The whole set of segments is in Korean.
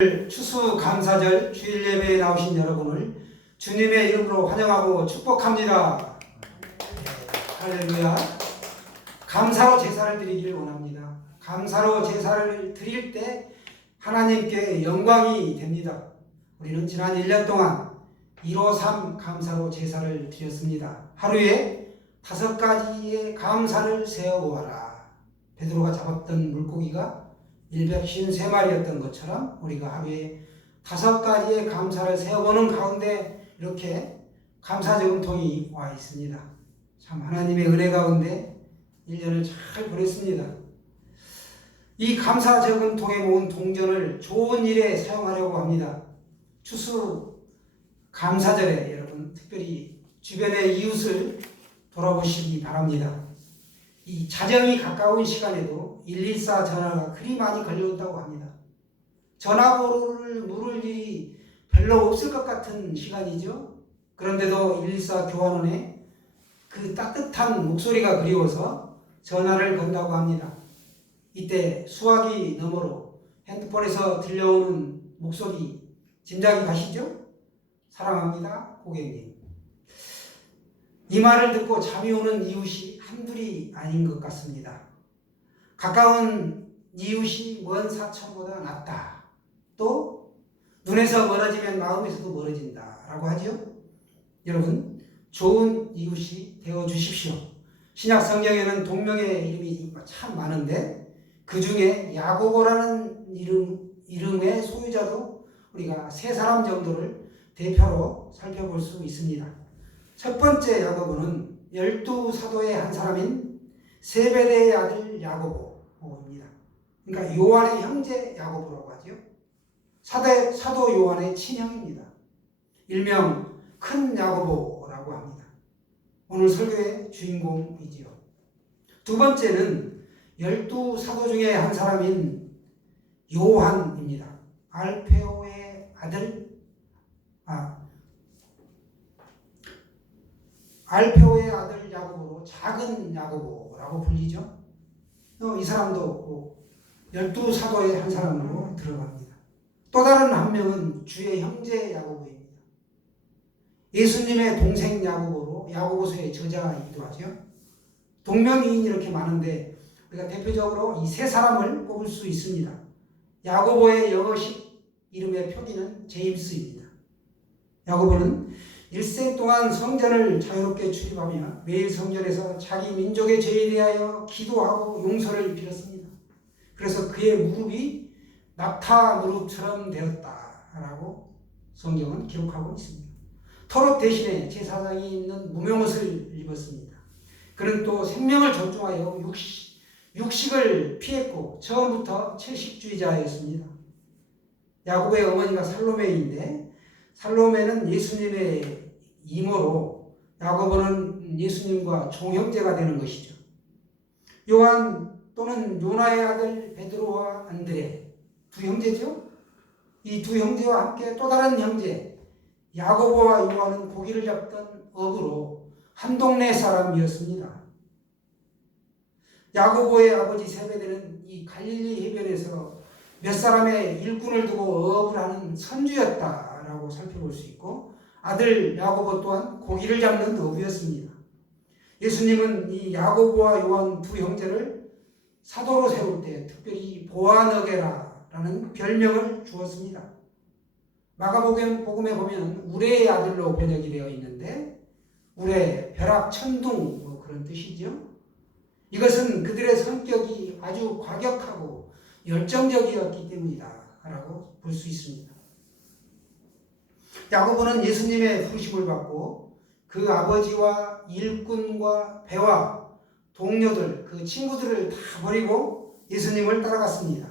추수감사절 주일 예배에 나오신 여러분을 주님의 이름으로 환영하고 축복합니다. 할렐루야. 감사로 제사를 드리기를 원합니다. 감사로 제사를 드릴 때 하나님께 영광이 됩니다. 우리는 지난 1년 동안 153 감사로 제사를 드렸습니다. 하루에 5가지의 감사를 세어보아라. 베드로가 잡았던 물고기가 153마리였던 것처럼 우리가 하루에 5가지의 감사를 세어보는 가운데 이렇게 감사 저금통이 와 있습니다. 참 하나님의 은혜 가운데 1년을 잘 보냈습니다. 이 감사 저금통에 모은 동전을 좋은 일에 사용하려고 합니다. 추수 감사절에 여러분 특별히 주변의 이웃을 돌아보시기 바랍니다. 이 자정이 가까운 시간에도 114 전화가 그리 많이 걸려온다고 합니다. 전화번호를 물을 일이 별로 없을 것 같은 시간이죠. 그런데도 114 교환원의 그 따뜻한 목소리가 그리워서 전화를 건다고 합니다. 이때 수화기 너머로 핸드폰에서 들려오는 목소리 짐작이 가시죠? 사랑합니다, 고객님. 이 말을 듣고 잠이 오는 이웃이 한둘이 아닌 것 같습니다. 가까운 이웃이 먼 사촌보다 낫다. 또 눈에서 멀어지면 마음에서도 멀어진다 라고 하죠. 여러분, 좋은 이웃이 되어주십시오. 신약 성경에는 동명의 이름이 참 많은데 그 중에 야고보라는 이름의 소유자도 우리가 3사람 정도를 대표로 살펴볼 수 있습니다. 첫 번째 야고보는 12사도의 한 사람인 세베대의 아들 야고보입니다. 그러니까 요한의 형제 야고보라고 하죠. 사도 요한의 친형입니다. 일명 큰 야고보라고 합니다. 오늘 설교의 주인공이지요. 두 번째는 12사도 중에 한 사람인 요한입니다. 알페오의 아들 야고보로 작은 야고보라고 불리죠. 이 사람도 12사도의 한 사람으로 들어갑니다. 또 다른 한 명은 주의 형제 야고보입니다. 예수님의 동생 야고보로 야고보서의 저자이기도 하죠. 동명이인이 이렇게 많은데 우리가 대표적으로 이 3사람을 꼽을 수 있습니다. 야고보의 영어식 이름의 표기는 제임스입니다. 야고보는 일생 동안 성전을 자유롭게 출입하며 매일 성전에서 자기 민족의 죄에 대하여 기도하고 용서를 빌었습니다. 그래서 그의 무릎이 낙타 무릎처럼 되었다라고 성경은 기록하고 있습니다. 토롯 대신에 제사장이 입는 무명옷을 입었습니다. 그는 또 생명을 존중하여 육식을 피했고 처음부터 채식주의자였습니다. 야고보의 어머니가 살로메인데 살로메는 예수님의 이모로 야고보는 예수님과 종형제가 되는 것이죠. 요한 또는 요나의 아들 베드로와 안드레 두 형제죠. 이 두 형제와 함께 또 다른 형제 야고보와 요한은 고기를 잡던 어부로 한 동네 사람이었습니다. 야고보의 아버지 세베대는 이 갈릴리 해변에서 몇 사람의 일꾼을 두고 어업을 하는 선주였다라고 살펴볼 수 있고 아들 야고보 또한 고기를 잡는 어부였습니다. 예수님은 이 야고보와 요한 두 형제를 사도로 세울 때 특별히 보아너게라라는 별명을 주었습니다. 마가복음에 보면 우레의 아들로 번역이 되어 있는데 우레, 벼락, 천둥 그런 뜻이죠. 이것은 그들의 성격이 아주 과격하고 열정적이었기 때문이다라고 볼 수 있습니다. 야고보는 예수님의 부르심을 받고 그 아버지와 일꾼과 배와 동료들, 그 친구들을 다 버리고 예수님을 따라갔습니다.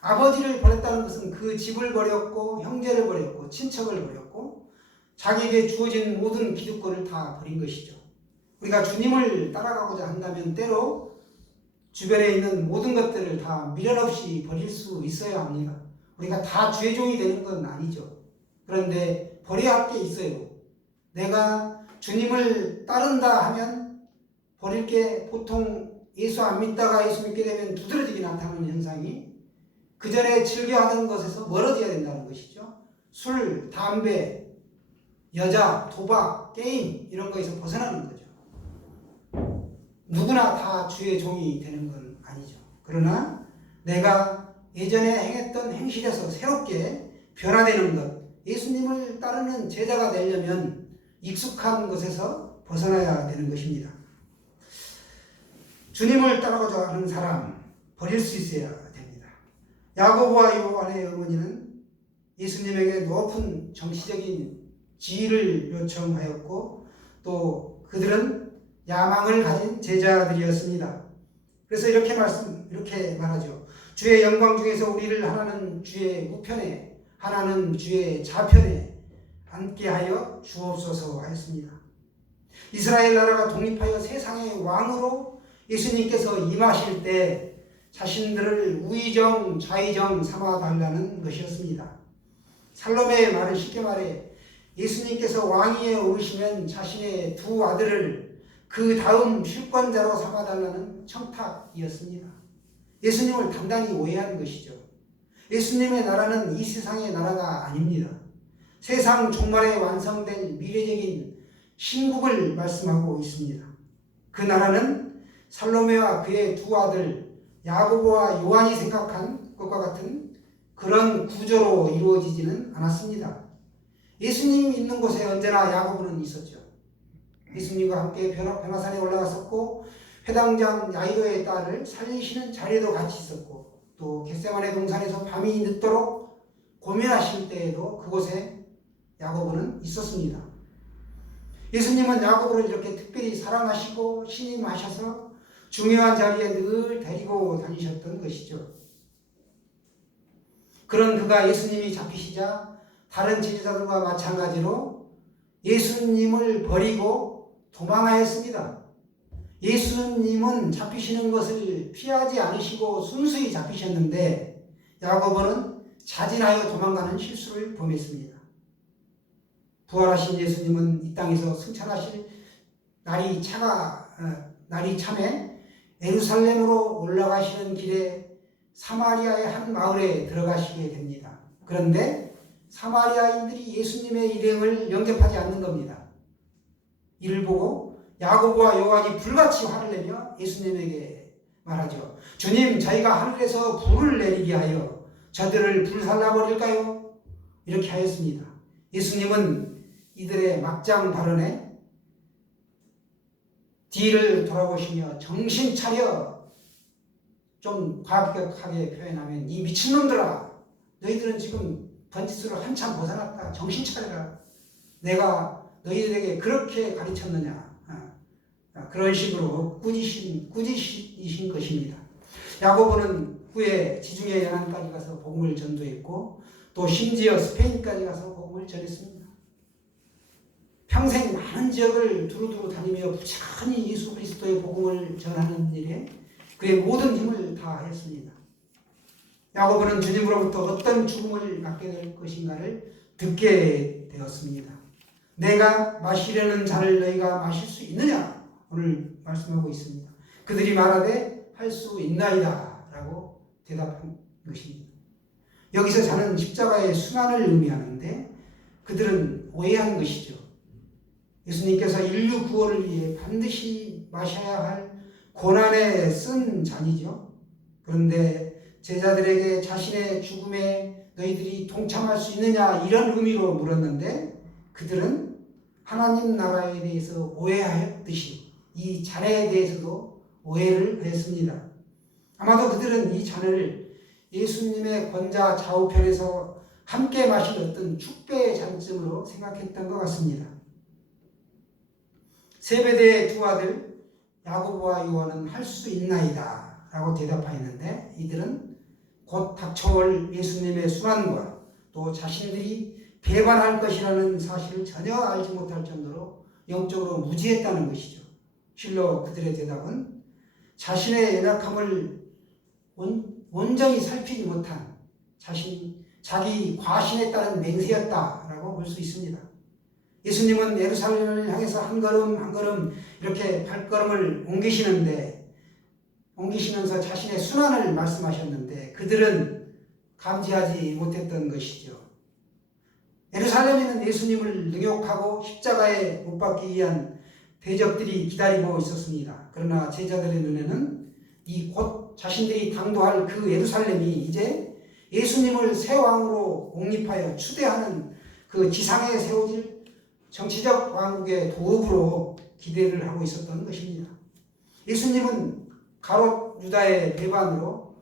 아버지를 버렸다는 것은 그 집을 버렸고 형제를 버렸고 친척을 버렸고 자기에게 주어진 모든 기득권을 다 버린 것이죠. 우리가 주님을 따라가고자 한다면 때로 주변에 있는 모든 것들을 다 미련 없이 버릴 수 있어야 합니다. 우리가 다 주의 종이 되는 건 아니죠. 그런데 버려야 할 게 있어요. 내가 주님을 따른다 하면 버릴 게 보통 예수 안 믿다가 예수 믿게 되면 두드러지게 나타나는 현상이 그 전에 즐겨하던 것에서 멀어져야 된다는 것이죠. 술, 담배, 여자, 도박, 게임 이런 거에서 벗어나는 거죠. 누구나 다 주의 종이 되는 건 아니죠. 그러나 내가 예전에 행했던 행실에서 새롭게 변화되는 것, 예수님을 따르는 제자가 되려면 익숙한 것에서 벗어나야 되는 것입니다. 주님을 따라가자 하는 사람 버릴 수 있어야 됩니다. 야고보와 요한의 어머니는 예수님에게 높은 정치적인 지위를 요청하였고 또 그들은 야망을 가진 제자들이었습니다. 그래서 이렇게 말하죠. 주의 영광 중에서 우리를 하나는 주의 우편에 하나는 주의 좌편에 앉게 하여 주옵소서 하였습니다. 이스라엘 나라가 독립하여 세상의 왕으로 예수님께서 임하실 때 자신들을 우의정 좌의정 삼아달라는 것이었습니다. 살로메의 말은 쉽게 말해 예수님께서 왕위에 오르시면 자신의 두 아들을 그 다음 실권자로 삼아달라는 청탁이었습니다. 예수님을 단단히 오해한 것이죠. 예수님의 나라는 이 세상의 나라가 아닙니다. 세상 종말에 완성될 미래적인 신국을 말씀하고 있습니다. 그 나라는 살로메와 그의 두 아들 야고보와 요한이 생각한 것과 같은 그런 구조로 이루어지지는 않았습니다. 예수님이 있는 곳에 언제나 야고보는 있었죠. 예수님과 함께 변화산에 올라갔었고 회당장 야이로의 딸을 살리시는 자리에도 같이 있었고 또 겟세마네 동산에서 밤이 늦도록 고민하실 때에도 그곳에 야고보는 있었습니다. 예수님은 야고보를 이렇게 특별히 사랑하시고 신임하셔서 중요한 자리에 늘 데리고 다니셨던 것이죠. 그런 그가 예수님이 잡히시자 다른 제자들과 마찬가지로 예수님을 버리고 도망하였습니다. 예수님은 잡히시는 것을 피하지 않으시고 순수히 잡히셨는데 야고보는 자진하여 도망가는 실수를 범했습니다. 부활하신 예수님은 이 땅에서 승천하실 날이 참에 예루살렘으로 올라가시는 길에 사마리아의 한 마을에 들어가시게 됩니다. 그런데 사마리아인들이 예수님의 일행을 영접하지 않는 겁니다. 이를 보고 야고보와 요한이 불같이 화를 내며 예수님에게 말하죠. 주님, 저희가 하늘에서 불을 내리게 하여 저들을 불살라버릴까요? 이렇게 하였습니다. 예수님은 이들의 막장 발언에 뒤를 돌아보시며 정신 차려, 좀 과격하게 표현하면 이 미친놈들아, 너희들은 지금 번지수를 한참 벗어났다. 정신 차려라. 내가 너희들에게 그렇게 가르쳤느냐. 그런 식으로 꾸짖으신 것입니다. 야고보는 후에 지중해 연안까지 가서 복음을 전도했고 또 심지어 스페인까지 가서 복음을 전했습니다. 평생 많은 지역을 두루두루 다니며 부지런히 예수 그리스도의 복음을 전하는 일에 그의 모든 힘을 다했습니다. 야고보는 주님으로부터 어떤 죽음을 맞게 될 것인가를 듣게 되었습니다. 내가 마시려는 잔을 너희가 마실 수 있느냐? 오늘 말씀하고 있습니다. 그들이 말하되 할 수 있나이다 라고 대답한 것입니다. 여기서 잔은 십자가의 순환을 의미하는데 그들은 오해한 것이죠. 예수님께서 인류 구원을 위해 반드시 마셔야 할 고난에 쓴 잔이죠. 그런데 제자들에게 자신의 죽음에 너희들이 동참할 수 있느냐 이런 의미로 물었는데 그들은 하나님 나라에 대해서 오해하였듯이 이 잔에 대해서도 오해를 했습니다. 아마도 그들은 이 잔을 예수님의 권자 좌우편에서 함께 마실 어떤 축배의 잔쯤으로 생각했던 것 같습니다. 세베대의 두 아들 야고보와 요한은 할 수 있나이다 라고 대답하였는데 이들은 곧 닥쳐올 예수님의 순환과 또 자신들이 배반할 것이라는 사실을 전혀 알지 못할 정도로 영적으로 무지했다는 것이죠. 실로 그들의 대답은 자신의 연약함을 온전히 살피지 못한 자기 과신에 따른 맹세였다라고 볼 수 있습니다. 예수님은 예루살렘을 향해서 한 걸음 한 걸음 이렇게 발걸음을 옮기시면서 자신의 순환을 말씀하셨는데 그들은 감지하지 못했던 것이죠. 예루살렘에는 예수님을 능욕하고 십자가에 못 박기 위한 대적들이 기다리고 있었습니다. 그러나 제자들의 눈에는 이 곧 자신들이 당도할 그 예루살렘이 이제 예수님을 새 왕으로 옹립하여 추대하는 그 지상에 세워질 정치적 왕국의 도읍으로 기대를 하고 있었던 것입니다. 예수님은 가롯 유다의 배반으로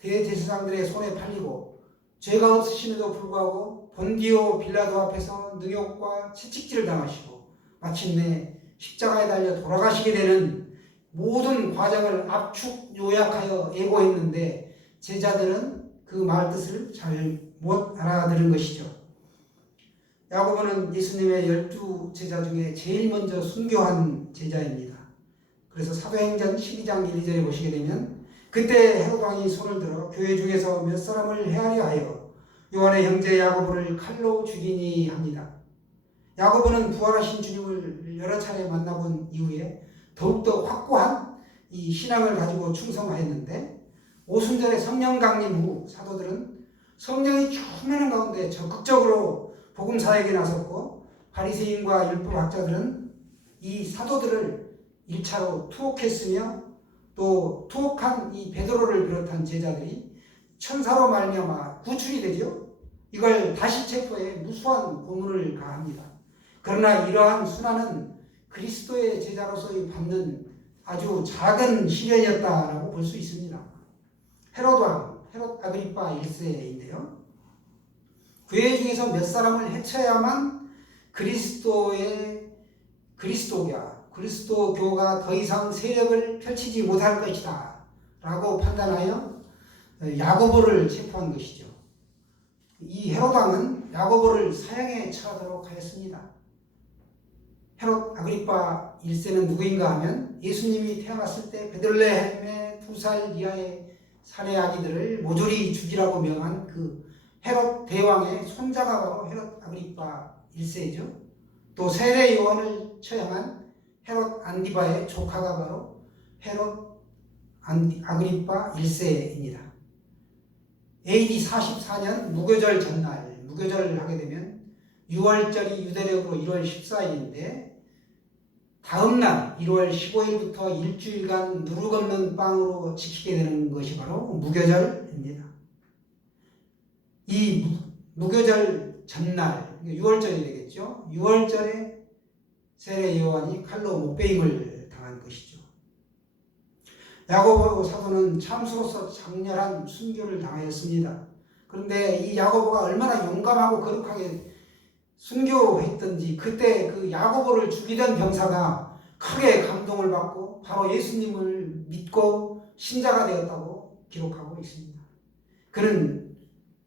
대제사장들의 손에 팔리고 죄가 없으심에도 불구하고 본디오 빌라도 앞에서 능욕과 채찍질을 당하시고 마침내 십자가에 달려 돌아가시게 되는 모든 과정을 압축 요약하여 예고했는데 제자들은 그 말 뜻을 잘 못 알아들은 것이죠. 야고보는 예수님의 12 제자 중에 제일 먼저 순교한 제자입니다. 그래서 사도행전 12장 1, 2절에 보시게 되면 그때 헤롯 왕이 손을 들어 교회 중에서 몇 사람을 헤아려 하여 요한의 형제 야고보를 칼로 죽이니 합니다. 야고보는 부활하신 주님을 여러 차례 만나본 이후에 더욱더 확고한 이 신앙을 가지고 충성하였는데 오순절에 성령 강림 후 사도들은 성령이 충만한 가운데 적극적으로 복음 사역에 나섰고 바리새인과 율법학자들은 이 사도들을 1차로 투옥했으며 또 투옥한 이 베드로를 비롯한 제자들이 천사로 말미암아 구출이 되죠. 이걸 다시 체포해 무수한 고문을 가합니다. 그러나 이러한 순환은 그리스도의 제자로서 받는 아주 작은 시련이었다라고 볼 수 있습니다. 헤롯 왕, 헤롯 아그리파 1세인데요. 교회 중에서 몇 사람을 해쳐야만 그리스도교가 더 이상 세력을 펼치지 못할 것이다 라고 판단하여 야고보를 체포한 것이죠. 이 헤롯 왕은 야고보를 사형에 처하도록 하였습니다. 헤롯 아그리파 1세는 누구인가 하면 예수님이 태어났을 때 베들레헴의 2살 이하의 사내 아기들을 모조리 죽이라고 명한 그 헤롯 대왕의 손자가 바로 헤롯 아그리파 1세죠. 또 세례 요한을 처형한 헤롯 안디바의 조카가 바로 헤롯 아그리파 1세입니다. AD 44년 무교절 전날, 무교절을 하게 되면 6월절이 유대력으로 1월 14일인데 다음날 1월 15일부터 일주일간 누룩 없는 빵으로 지키게 되는 것이 바로 무교절입니다. 이 무교절 전날, 6월절이 되겠죠. 6월절에 세례 요한이 칼로 못베임을 당한 것이죠. 야고보 사도는 참수로서 장렬한 순교를 당하였습니다. 그런데 이 야고보가 얼마나 용감하고 거룩하게 순교했던지 그때 그 야고보를 죽이던 병사가 크게 감동을 받고 바로 예수님을 믿고 신자가 되었다고 기록하고 있습니다. 그는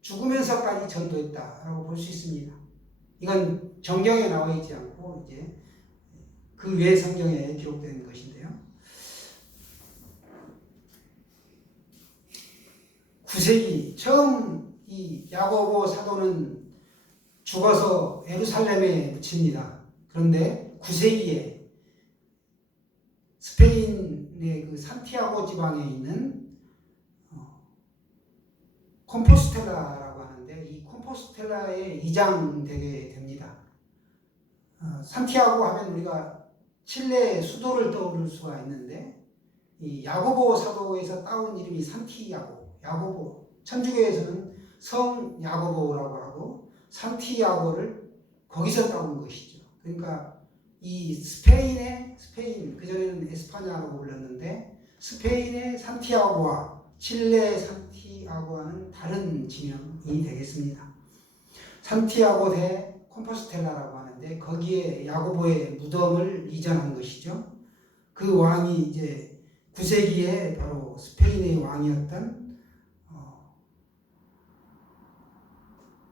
죽으면서까지 전도했다라고 볼 수 있습니다. 이건 정경에 나와 있지 않고 이제 그 외 성경에 기록된 것인데요. 9세기 처음 이 야고보 사도는 죽어서 예루살렘에 묻힙니다. 그런데 9세기에 스페인의 그 산티아고 지방에 있는 콤포스텔라라고 하는데 이 콤포스텔라에 이장되게 됩니다. 산티아고 하면 우리가 칠레의 수도를 떠오를 수가 있는데 이 야고보 사도에서 따온 이름이 산티아고, 야고보. 천주교에서는 성 야고보라고 하고 산티아고를 거기서 따온 것이죠. 그러니까 이 스페인 그전에는 에스파냐라고 불렀는데 스페인의 산티아고와 칠레의 산티아고와는 다른 지명이 되겠습니다. 산티아고 대 콤포스텔라라고 하는데 거기에 야고보의 무덤을 이전한 것이죠. 그 왕이 이제 9세기에 바로 스페인의 왕이었던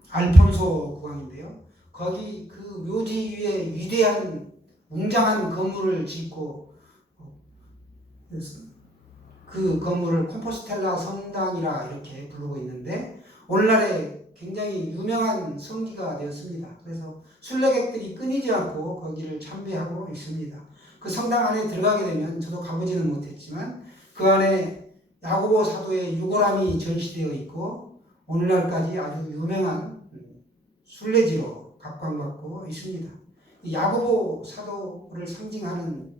알폰소 국왕인데요. 거기 그 묘지 위에 위대한 웅장한 건물을 짓고 그 건물을 콤포스텔라 성당이라 이렇게 부르고 있는데 오늘날에 굉장히 유명한 성지가 되었습니다. 그래서 순례객들이 끊이지 않고 거기를 참배하고 있습니다. 그 성당 안에 들어가게 되면 저도 가보지는 못했지만 그 안에 야고보 사도의 유골함이 전시되어 있고 오늘날까지 아주 유명한 순례지로 각광받고 있습니다. 이 야고보 사도를 상징하는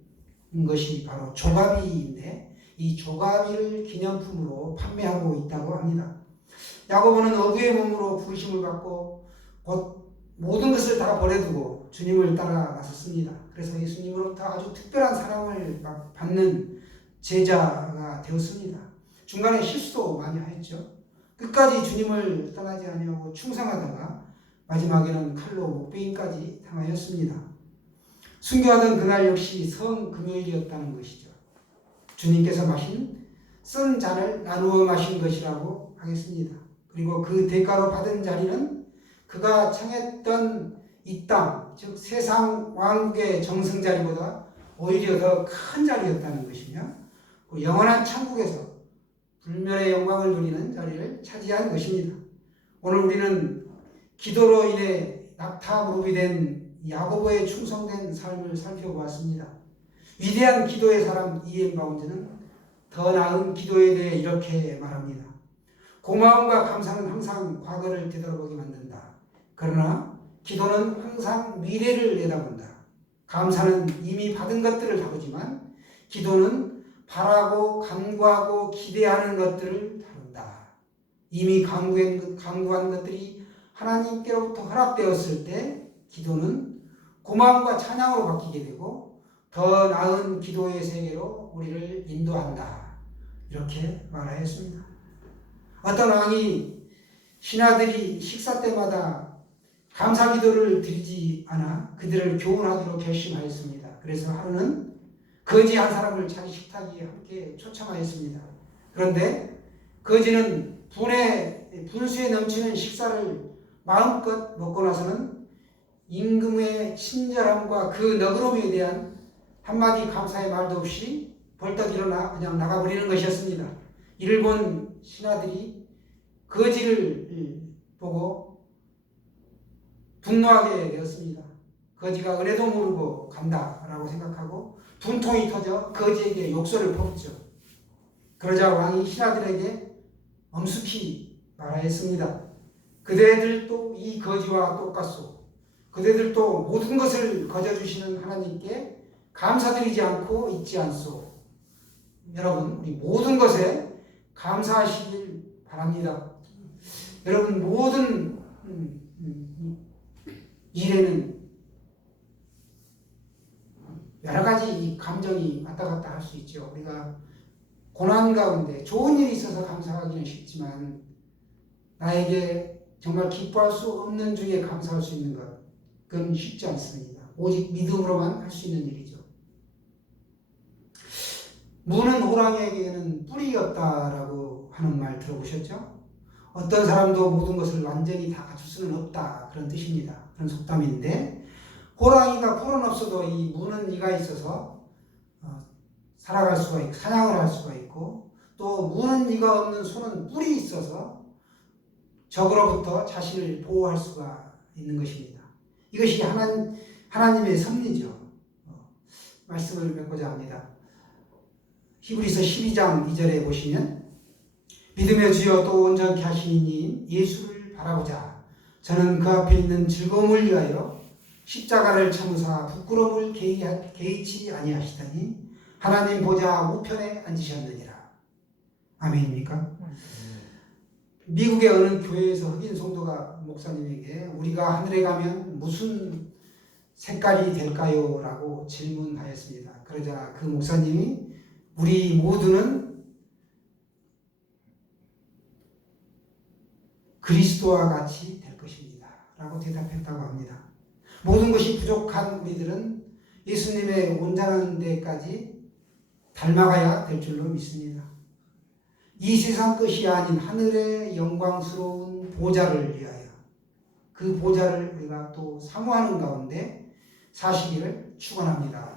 것이 바로 조가비인데 이 조가비를 기념품으로 판매하고 있다고 합니다. 야고보는 어부의 몸으로 부르심을 받고 곧 모든 것을 다 버려두고 주님을 따라 나섰습니다. 그래서 예수님으로부터 아주 특별한 사랑을 받는 제자가 되었습니다. 중간에 실수도 많이 하였죠. 끝까지 주님을 떠나지 아니하고 충성하다가 마지막에는 칼로 목베인까지 당하였습니다. 순교하던 그날 역시 성금요일이었다는 것이죠. 주님께서 마신 쓴 잔을 나누어 마신 것이라고 하겠습니다. 그리고 그 대가로 받은 자리는 그가 청했던 이 땅, 즉 세상 왕국의 정승자리보다 오히려 더 큰 자리였다는 것이며 영원한 천국에서 불멸의 영광을 누리는 자리를 차지한 것입니다. 오늘 우리는 기도로 인해 낙타무릎이 된 야고보의 충성된 삶을 살펴보았습니다. 위대한 기도의 사람 이엠 바운즈는 더 나은 기도에 대해 이렇게 말합니다. 고마움과 감사는 항상 과거를 되돌아보게 만든다. 그러나 기도는 항상 미래를 내다본다. 감사는 이미 받은 것들을 다루지만 기도는 바라고 간구하고 기대하는 것들을 다룬다. 이미 간구한 것들이 하나님께로부터 허락되었을 때 기도는 고마움과 찬양으로 바뀌게 되고 더 나은 기도의 세계로 우리를 인도한다. 이렇게 말하였습니다. 어떤 왕이 신하들이 식사 때마다 감사 기도를 드리지 않아 그들을 교훈하기로 결심하였습니다. 그래서 하루는 거지 한 사람을 자기 식탁에 함께 초청하였습니다. 그런데 거지는 분수에 넘치는 식사를 마음껏 먹고 나서는 임금의 친절함과 그 너그러움에 대한 한마디 감사의 말도 없이 벌떡 일어나 그냥 나가버리는 것이었습니다. 이를 본 신하들이 거지를 보고 분노하게 되었습니다. 거지가 은혜도 모르고 간다라고 생각하고 분통이 터져 거지에게 욕설을 퍼붓죠. 그러자 왕이 신하들에게 엄숙히 말하였습니다. 그대들도 이 거지와 똑같소. 그대들도 모든 것을 거저주시는 하나님께 감사드리지 않고 있지 않소. 여러분, 우리 모든 것에 감사하시길 바랍니다. 여러분, 모든 일에는 여러 가지 이 감정이 왔다 갔다 할 수 있죠. 우리가 고난 가운데 좋은 일이 있어서 감사하기는 쉽지만 나에게 정말 기뻐할 수 없는 중에 감사할 수 있는 것, 그건 쉽지 않습니다. 오직 믿음으로만 할 수 있는 일이죠. 무는 호랑이에게는 뿔이 없다라고 하는 말 들어보셨죠? 어떤 사람도 모든 것을 완전히 다 갖출 수는 없다, 그런 뜻입니다. 그런 속담인데 호랑이가 뿔은 없어도 이 무는 이가 있어서 살아갈 수가 있고 사냥을 할 수가 있고 또 무는 이가 없는 소는 뿔이 있어서 적으로부터 자신을 보호할 수가 있는 것입니다. 이것이 하나님의 섭리죠. 말씀을 맺고자 합니다. 히브리서 12장 2절에 보시면 믿음의 주여 또 온전케 하시니 예수를 바라보자. 저는 그 앞에 있는 즐거움을 위하여 십자가를 참으사 부끄러움을 개의치 아니하시더니 하나님 보좌 우편에 앉으셨느니라. 아멘입니까? 미국의 어느 교회에서 흑인 성도가 목사님에게 우리가 하늘에 가면 무슨 색깔이 될까요? 라고 질문하였습니다. 그러자 그 목사님이 우리 모두는 그리스도와 같이 될 것입니다. 라고 대답했다고 합니다. 모든 것이 부족한 우리들은 예수님의 온전한 데까지 닮아가야 될 줄로 믿습니다. 이 세상 것이 아닌 하늘의 영광스러운 보좌를 위하여 그 보좌를 우리가 또 사모하는 가운데 사시기를 축원합니다.